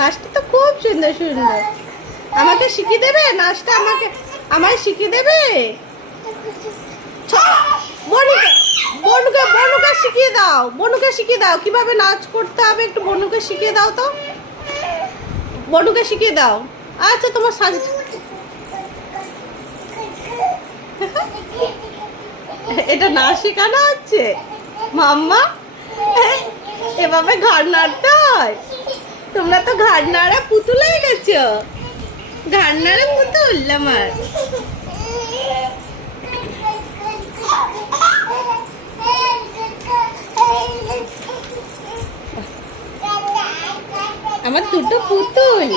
নাচটা তো খুব সুন্দর সুন্দর। আমাকে শিখিয়ে দেবে নাচটা? আমায় শিখিয়ে দেবে? বনুকে বনুকে বনুকে শিখিয়ে দাও, বনুকে শিখিয়ে দাও কিভাবে নাচ করতে হবে। একটু বনুকে শিখিয়ে দাও তো, বনুকে শিখিয়ে দাও। আচ্ছা তোমার সাজ এটা নাচ শেখানো হচ্ছে মাম্মা? এভাবে ঘাড় নাড়তে হয়? তোমরা তো ঘাড় নাড়া পুতুল হয়ে গেছো, ঘাড় নাড়া পুতুল আমার। আমার দুটো পুতুল।